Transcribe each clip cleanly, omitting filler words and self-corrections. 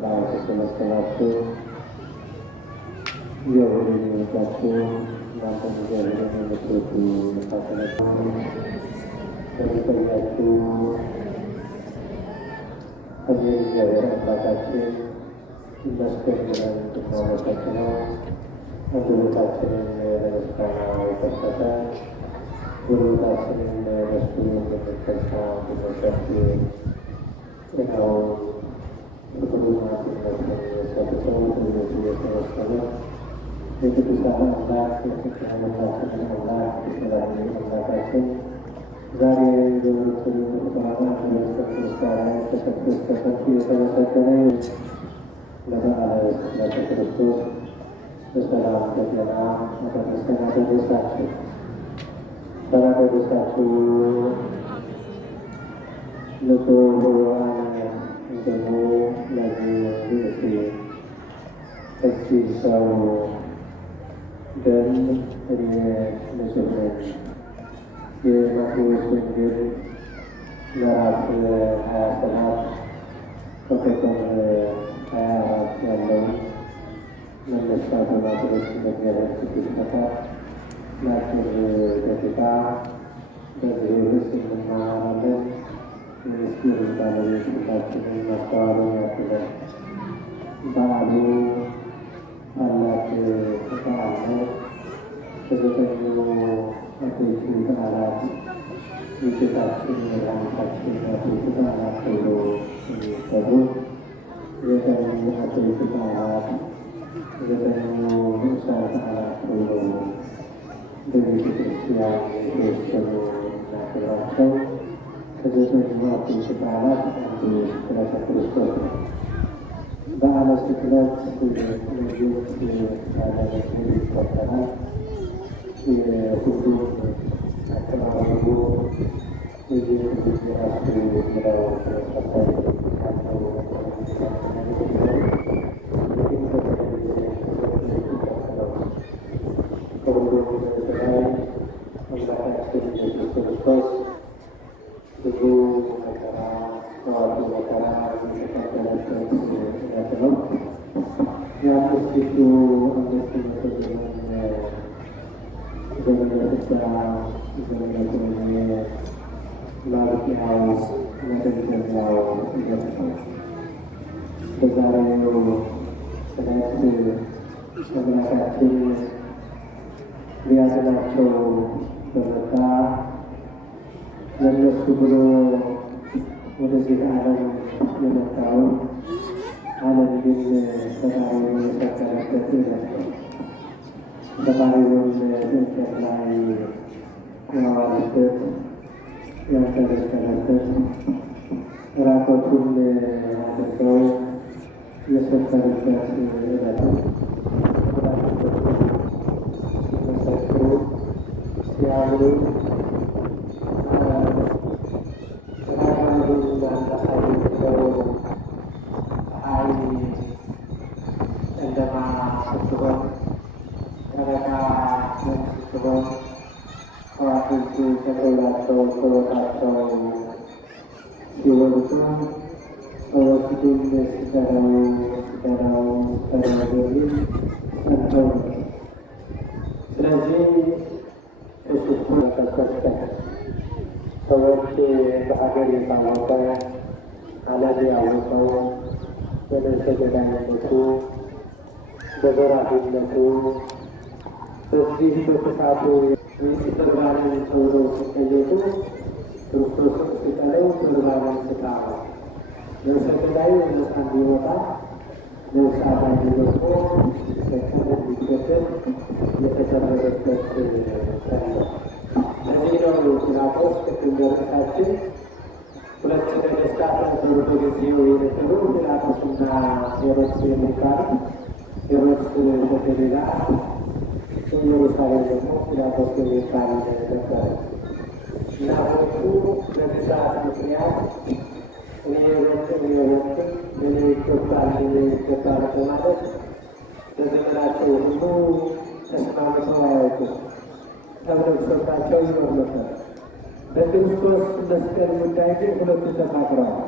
ተመስገናችሁ የወደዳችሁ እናንተ እግዚአብሔርን የምትወዱ መሳሰላችሁ በሚቆያችሁ ከዚህ እግዚአብሔር አምላካችን ይመስገን ብለን እንድናመሰግነው አንደበታችንን ለምስጋና የከፈተ ጉልበታችንን ለእሱ እንድንገዛ እንድንሰግድ ጤናውን ፍቅሩና ትምህርትን የሰጠው በቤቱ የተወሰነ የቅዱሳን አምላክ የሃይማኖታችንን አምላክ የሰላም አምላካችን ዛሬ በወቅቱ በተባለ ክርስቶስ ጋር ተሰጥቶ ተሰጥቶ የተመሰገነ ለበዓለ ስቅለተ ክርስቶስ በሰላም በጤና አደረሰን አደረሳችሁ። ሰላም አደረሳችሁ። ንጹሕ ደግሞ ለዚህ እዚህ ሰው ደም እኔ ንጹሕ ነኝ። የማቴዎስ ወንጌል ምዕራፍ 27 ከቁጥር 24 ያለውን መነሻ በማድረግ በእግዚአብሔር ቅዱስ ፈቃድ ለአጭር ደቂቃ በዚህ ርዕስ እንማማራለን። የምስጢር ባለቤት ጌታችንን ማስተዋሉን ያድለን። በዓሉ ታላቅ በዓል ነው። ከዘጠኙ አበይት በዓላት የጌታችን የመድኃኒታችን አበይት በዓላት ተብሎ የሚጠሩ ዘጠኙ አበይት በዓላት ዘጠኙ ንዑሳን በዓላት ተብሎ በቤተ ክርስቲያን የተወሰኑ እናክብራቸው። ከዘጠኙ አበይት በዓላት አንዱ ስቅለተ ክርስቶስ ነው። በዓለ ስቅለት ለየት ያለ ነገር ይቆጠራል። ሁሉም አቀራረቡ የየሁሉ የራሱ የሚለው ተከታይ ካለው ከሁሉም በላይ አምላካችን ኢየሱስ ክርስቶስ ብዙ መከራ ተዋጊ መከራ የተቀበለበት ዕለት ነው። የአምስቱ አምስት መቶ ዘመነ ፍዳ ዘመነ ኩነኔ ማብቂያው መደምደሚያው ዕለት ነው። በዛሬው ዕለት አምላካችን ሊያድናቸው በመጣ ለእነሱ ብሎ ወደዚህ ዓለም የመጣውን ዓለም ግን ፈጣሪውን የሰቀለበት ዕለት ነው። ፈጣሪውን በእንጨት ላይ ያዋለበት ያንጠለጠለበት ራቁቱን አድርገው የሰቀሉበት ዕለት ነው። ሲመሰክሩ ሲያምሩ ጨለማ ስትሆን ጨረቃ ስትሆን ከዋክብቱ ከክብራቸው ከቦታቸው ሲወጡ ሰዎቹም ሲጠራው በሚል ጸንተው ነው። ስለዚህ እሱቱ ተከሰተ። ሰዎች በሀገር የታወቀ ዓለም ያወቀው በነፍሰ ገዳይነቱ በዘራፊነቱ በዚህ በክፋቱ በርባንን ተብለው ሲጠየቁ ክርስቶስን ሲጠለው በርባንን ስጣ ነፍሰ ገዳዩ ነፃ እንዲወጣ ነፍስ አዳኝ ደግሞ እንዲሰቀል እንዲገደል የተደረገበት ቀን ነው። ለዚህ ነው ጲላጦስ ቅድም ደረሳችን ሁለት ነገሥታት ነበሩ በጊዜው የነበሩ ጲላጦስና ሄሮድስ የሚባሉ ሄሮድስ በገሊላ ኢየሩሳሌም ደግሞ ጲላጦስ የሚባል ነበረ እና ሁለቱ በግዛት ምክንያት እኔ ይገባል በማለት በዘመናቸው ሁሉ ተስማምተው አያውቁም። ተብለብሶባቸው ይኖር ነበር። በክርስቶስ መስቀል ጉዳይ ግን ሁለቱ ተፋቅረዋል።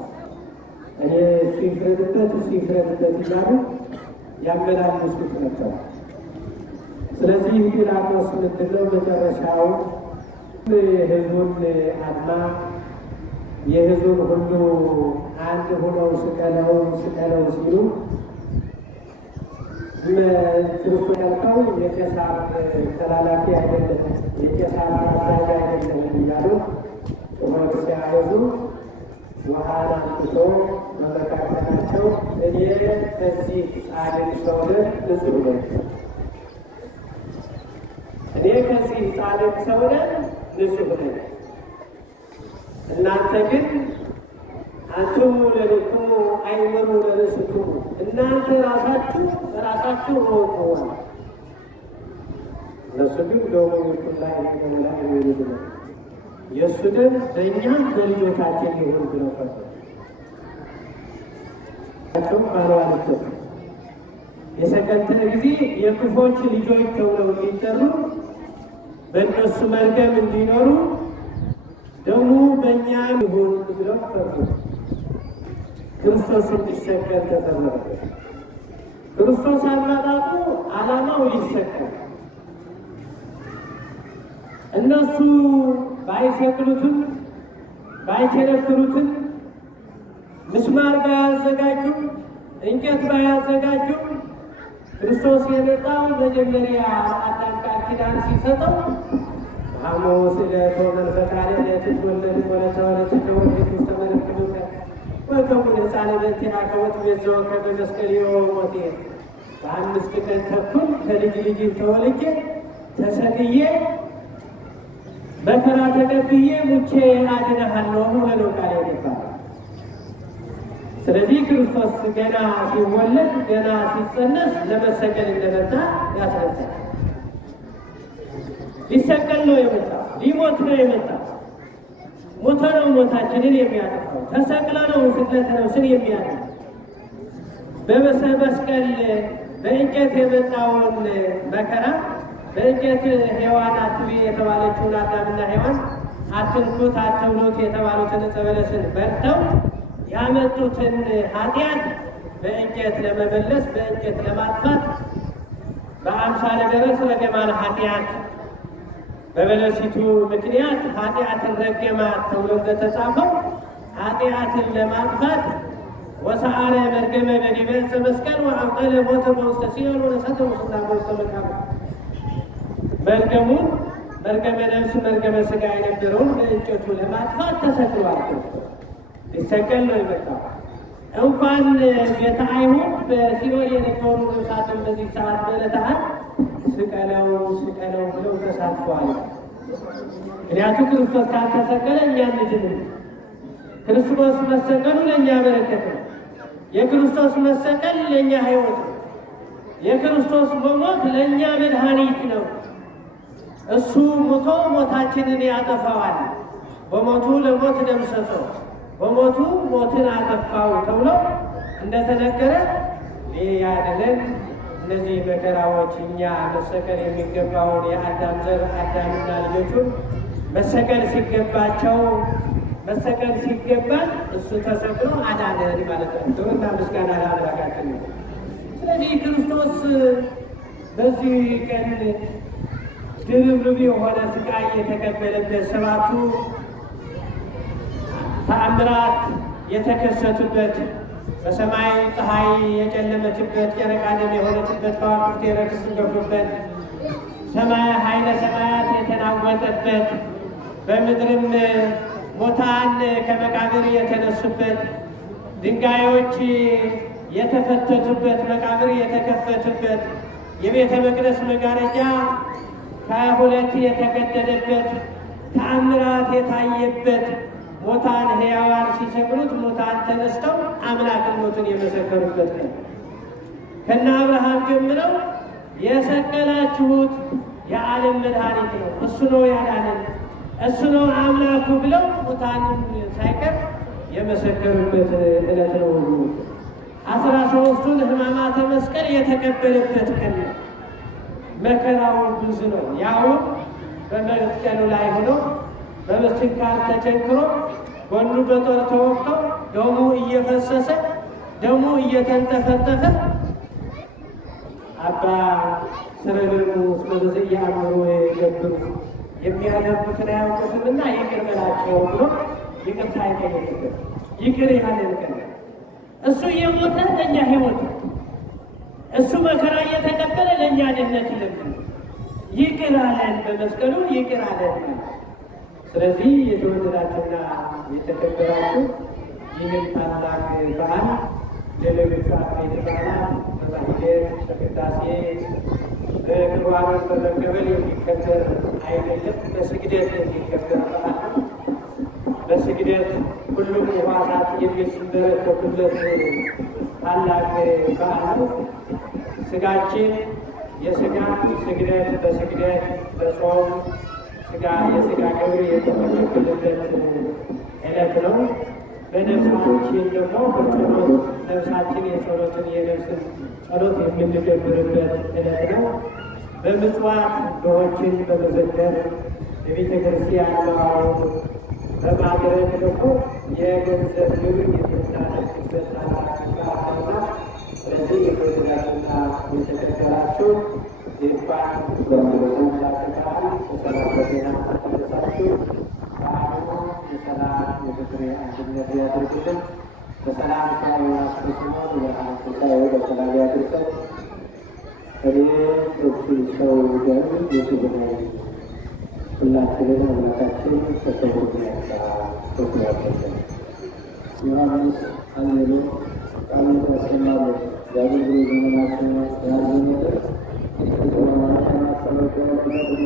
እኔ ሲፍረድበት እያሉ ያመላልሱት ነበር። ስለዚህ ጲላጦስ ምንድነው መጨረሻው የሕዝቡን አድማ የሕዝቡን ሁሉ አንድ ሆነው ስቀለው ሲሉ ክርስቶስ ያልከው የቄሳር ተላላኪ አይደለም፣ የቄሳር አዛዥ አይደለም እያሉ ጩኸት ሲያበዙ ውሃን አምጥቶ በመካከላቸው እኔ ከዚህ ጻድቅ ሰው ንጹሕ ነኝ፣ እኔ ከዚህ ጻድቅ ሰው ንጹሕ ነኝ፣ እናንተ ግን አንቱም ለልክሙ አይምሩ ለርእስክሙ፣ እናንተ ራሳችሁ ሆነ። እነሱ ግን ደሞ ላይ የሚሉ ነው የእሱ ደም በእኛም በልጆቻችን ይሁን ብለው ፈቸው ባለዋልበት የሰቀልተ ጊዜ የክፎች ልጆች ተብለው እንዲጠሩ በእነሱ መርገም እንዲኖሩ ደሙ በእኛም ይሁን ብለው ፈሩ። ክርስቶስ እንዲሰቀል ተፈረደ። ክርስቶስ አመጣጡ ዓላማው ሊሰቀል፣ እነሱ ባይሰቅሉትም ባይቸነክሩትም ምስማር ባያዘጋጁም እንጨት ባያዘጋጁም ክርስቶስ የመጣው መጀመሪያ አዳም ቃል ኪዳን ሲሰጠው ሐሙስ ዕለት ወመንፈቃለ ዕለት ትወለድ ወለተወለድ ተወልድ ውስተ መለክቱከ ወከሙን ሕፃነ በእንቲአከ ወትቤዝዎ በመስቀልዮ ሞቴ፣ በ5 ቀን ተኩል ከልጅ ልጅ ተወልጄ ተሰቅዬ መከራ ተቀብዬ ሙቼ አድነሃለሁ ብሎ ቃል ይገባል። ስለዚህ ክርስቶስ ገና ሲወለድ ገና ሲጸነስ ለመሰቀል እንደመጣ ያስረዳል። ሊሰቀል ነው የመጣው፣ ሊሞት ነው የመጣው። ሞተ ነው ሞታችንን የሚያጠፋው፣ ተሰቅለ ነው ስቅለት ነው ስን የሚያድነው። በመስቀል በእንጨት የመጣውን መከራ በእንጨት ሔዋን አትቢ የተባለችውን አዳምና ሔዋን አትንኩት አትብሉት የተባሉትን ዕፀ በለስን በልተው ያመጡትን ኃጢአት በእንጨት ለመመለስ በእንጨት ለማጥፋት በአምሳለ በለስ ረገማን ኃጢአት በበለሲቱ ምክንያት ኃጢአትን ረገማት ተብሎ እንደተጻፈው ኃጢአትን ለማጥፋት ወሰአረ መርገመ በዲበ ዕፀ መስቀል ወአብጠለ ሞተ በውስተ ሲኦል ወነሰተ ሙስና በውስተ መቃብር። መርገሙን መርገመ ነፍስ መርገመ ሥጋ የነበረውን በእንጨቱ ለማጥፋት ተሰቅሏል። ሊሰቀል ነው የመጣው። እንኳን ቤተ አይሁድ በሲኦል የነበሩ ነፍሳትን በዚህ ሰዓት በዕለተ ዓርብ ስቀለው ብለው ተሳትፈዋል። ምክንያቱም ክርስቶስ ካልተሰቀለ እኛ አንድንም። ክርስቶስ መሰቀሉ ለእኛ በረከት ነው። የክርስቶስ መሰቀል ለእኛ ሕይወት ነው። የክርስቶስ መሞት ለእኛ መድኃኒት ነው። እሱ ሞቶ ሞታችንን ያጠፋዋል። በሞቱ ለሞት ደምሰሰው፣ በሞቱ ሞትን አጠፋው ተብሎ እንደተነገረ ያድነን። እነዚህ መከራዎች እኛ መሰቀል የሚገባውን የአዳም ዘር አዳምና ልጆቹን መሰቀል ሲገባን እሱ ተሰቅሎ አዳነን ማለት ነው። ክብርና ምስጋና ለአምላካችን ነው። ስለዚህ ክርስቶስ በዚህ ቀን ድርብርብ የሆነ ስቃይ የተቀበለበት 7ቱ ተአምራት የተከሰቱበት በሰማይ ፀሐይ የጨለመችበት፣ ጨረቃ ደም የሆነችበት፣ ከዋክብት የረገፉበት፣ ሰማይ ኃይለ ሰማያት የተናወጠበት፣ በምድርም ሙታን ከመቃብር የተነሱበት፣ ድንጋዮች የተፈተቱበት፣ መቃብር የተከፈቱበት፣ የቤተ መቅደስ መጋረጃ ከ2 የተቀደደበት፣ ተአምራት የታየበት፣ ሙታን ሕያዋን ሲሰቅሉት ሙታን ተነስተው አምላክነቱን የመሰከሩበት ነው። ከነ አብርሃም ጀምረው የሰቀላችሁት የዓለም መድኃኒት ነው፣ እሱ ነው ያዳነን፣ እሱ ነው አምላኩ ብለው ሙታንም ሳይቀር የመሰከሩበት ዕለት ነው። 13ቱን ሕማማተ መስቀል የተቀበለበት ቀን ነው። መከራው ብዙ ነው። ያው በመስቀሉ ላይ ሆኖ በችንካር ተቸንክሮ ጎኑ በጦር ተወግቶ ደሙ እየፈሰሰ ደሙ እየተንተፈተፈ አባ ሰረገሙ ስለዚህ ያምሩ የገብሩ የሚያደርጉትን አያውቁትምና ይቅር በላቸው ብሎ ይቅርታ አይጠይቅም። ይቅር ያለን ቀን እሱ እየሞተ ለእኛ ሕይወት፣ እሱ መከራ እየተቀበለ ለእኛ ድነት ይለብን ይቅር አለን፣ በመስቀሉ ይቅር አለን። ስለዚህ የተወደዳችሁና የተከበራችሁ ይህን ታላቅ በዓል ለሌሎቹ አበይት በዓላት በማህሌት በቅዳሴ በቁርባን በመቀበል የሚከበር አይደለም፣ በስግደት የሚከበር በዓል ነው። በስግደት ሁሉም ሕዋሳት የሚንበረከኩለት ታላቅ በዓል ነው። ስጋችን የስጋ ስግደት በስግደት በጾም ስጋ የስጋ ግብር የተመለከለበት ዕለት ነው። በነፍሳችን ደግሞ በጸሎት ነፍሳችን የጸሎትን የነፍስን ጸሎት የምንጀምርበት ዕለት ነው። በምጽዋት ድሆችን በመዘከር የቤተ ክርስቲያን በዓሉን በማድረግ ደግሞ የገንዘብ ግብር የምናደርግበት ታላቅ በዓል ነው። ስለዚህ የተወደዳችሁና የተከበራችሁ የእንኳን በዓል በሰላም በጤና ተመልሳችሁ በዓሉ የሰላም የፍቅር አንድነት ያድርግልን። በሰላም ሳይሆን አስብስሞ በሰላም በሰላም ያድርሰን። እኔ ሰው ደም የትግናይ ሁላችንን አምላካችን ከሰው ያሳ ያለን ዮሐንስ አንሎ ቃሉን ያስተማሩ የአገልግሎት ዘመናችን ያዘነለ